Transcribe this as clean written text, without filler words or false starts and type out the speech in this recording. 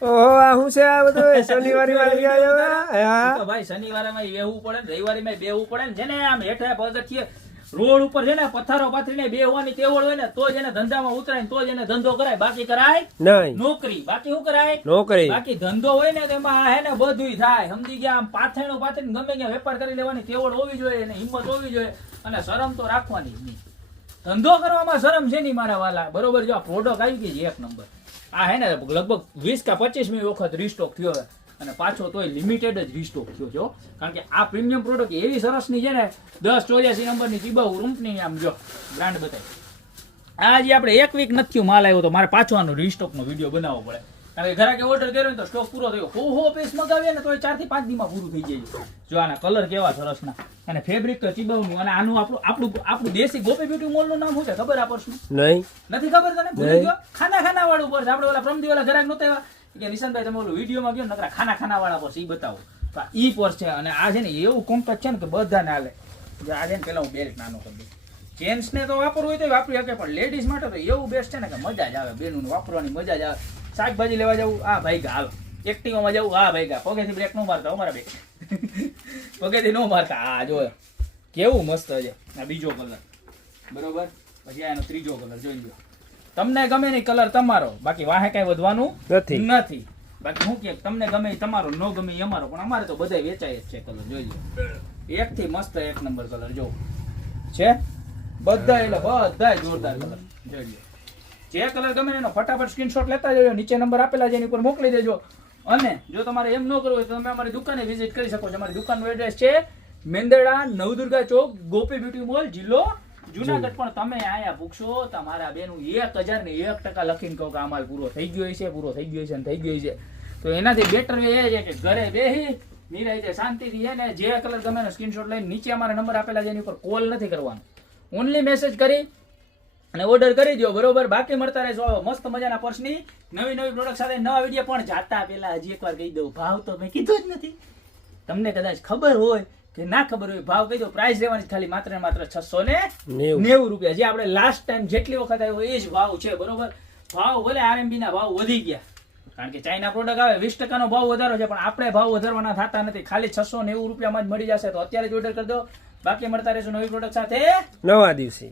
ઓહો આ શું છે આ બધું શનિવારી વાળી આવ્યા ભાઈ શનિવારે માં બેહવું પડે ને રવિવારે માં બેહવું પડે ને છે ને આમ હેઠે પગથિયે રોડ ઉપર છે ને પથ્થારો પાથરીને બેહવાની તેવડ હોય ને તો જ એને ધંધામાં ઉતરાય ને તો જ એને ધંધો કરાય, બાકી કરાય નહીં. નોકરી બાકી શું કરાય નોકરી. બાકી ધંધો હોય ને તેમાં હે ને બધુંય થાય, સમજી ગયા. આમ પાથરણું પાથરીને ગમે ત્યાં વેપાર કરી લેવાની તેવડ હોવી જોઈએ અને હિંમત હોવી જોઈએ અને શરમ તો રાખવાની જ નહીં. ધંધો કરવામાં શરમ છે નહીં મારા વાલા, બરોબર. જો આ પ્રોડક્ટ આવી ગઈ છે એક નંબર. આ હે ને લગભગ 20 કે 25મી વખત રીસ્ટોક થયો છે અને પાછો તોય લિમિટેડ જ રીસ્ટોક થયો છે, કારણ કે આ પ્રીમિયમ પ્રોડક્ટ એવી સરસની છે ને 1084 નંબરની ચીબાઉ રૂમની આમ જો બ્રાન્ડ બતાવી. આ જે આપણે એક વીક નથી થયું માલ આવ્યો તો મારે પાછો આનો રીસ્ટોકનો વિડીયો બનાવવો પડે, કારણ કે ઘરાકે ઓર્ડર કર્યો ને તો સ્ટોક પૂરો થયો. હો પીસ મગાવીએ ને તો 4 થી 5 દીમાં પૂરું થઈ જાય. જો આના કલર કેવા સરસના અને ફેબ્રિક તો ચીબાઉનું. અને આનું આપણું દેશી ગોપી બ્યુટી મોલ નું નામ શું છે ખબર આ પરસનું? નહીં. નથી ખબર તને? ભૂલી ગયો? ખાના વાળું પર આપણે ઓલા પ્રમદી વાળા ઘરાક નહોતા આવ્યા કે નિશાંતભાઈ તમે ઓલું વિડીયોમાં ગયો નકરા ખાના વાળા પર ઈ બતાવો. તો ઈ પર્સ છે અને આ છે ને એવું કોમ્પેક્ટ છે ને કે બધાને હાલે. આ છે ને પેલા હું બેલ્ટ નાનો કરી દઉં. જેન્ટ્સ ને તો વાપરવું હોય તો વાપરી શકે, પણ લેડીઝ માટે તો એવું બેસ્ટ છે ને કે મજા જ આવે. બેનું વાપરવાની મજા જ આવે. શાકભાજી લેવા જવું આ ભાઈ ગા, હાલો એક્ટિંગમાં જવું આ ભાઈ ગા, પગેથી બ્રેક ન મારતા અમારા બે પગેથી ન મારતા. આ જો કેવું મસ્ત છે. આ બીજો કલર બરોબર. પછી આનો ત્રીજો કલર જોઈ લો. તમને ગમે નહીં કલર તમારો, બાકી વાહે કઈ વધવાનું નથી. બાકી શું કે તમને ગમે તમારો, ન ગમે અમારો, પણ અમારે તો બધા વેચાય જ છે કલર. જોઈ લો એક થી મસ્ત એક નંબર કલર જો છે બધા, એટલે બધા જોરદાર કલર. જોઈ લો જે કલર ગમે એનો ફટાફટ સ્ક્રીનશોટ લેતા જજો, નીચે નંબર આપેલા છે એની ઉપર મોકલી દેજો. અને જો તમારે એમ ન કરવું હોય તો તમે અમારી દુકાને વિઝિટ કરી શકો છો. અમારી દુકાનનું એડ્રેસ છે મેંદરડા નવદુર્ગા ચોક, ગોપી બ્યુટી મોલ, જિલ્લો જુનાગઢ. પણ તમે આયા પૂછશો તમારા બેનું 1001% લખીને કહો કે આ માલ પૂરો થઈ ગયો છે, પૂરો થઈ ગયો છે ને થઈ ગયો છે. તો એનાથી બેટર એ છે કે ઘરે બેહી નિરાંતે શાંતિથી છે ને જે કલર ગમે એનો સ્ક્રીનશોટ લઈને નીચે અમારા નંબર આપેલા છે એની ઉપર કોલ નથી કરવાનો, ઓનલી મેસેજ કરી અને ઓર્ડર કરી દો, બરોબર. બાકી મળતા રહેશો મસ્ત મજાના પર્સની નવી પ્રોડક્ટ સાથે નવા વિડીયો. પણ જાતા પેલા હજી એકવાર કહી દઉં, ભાવ તો મેં કીધો જ નથી. તમને કદાચ ખબર હોય કે ના ખબર હોય, ભાવ કહી દો. પ્રાઇસ રહેવાની ખાલી માત્ર ને માત્ર 690 રૂપિયા. જે આપણે લાસ્ટ ટાઈમ જેટલી વખત આવ્યો એ જ ભાવ છે, બરોબર. ભાવ ભલે આરએમબી ના ભાવ વધી ગયા, કારણ કે ચાઇના પ્રોડક્ટ આવે 20% ભાવ વધારો છે, પણ આપણે ભાવ વધારવાના થતા નથી. ખાલી 690 રૂપિયામાં જ મળી જશે. તો અત્યારે જ ઓર્ડર કરી દો. બાકી મળતા રહેશું નવી પ્રોડક્ટ સાથે નવા દિવસે.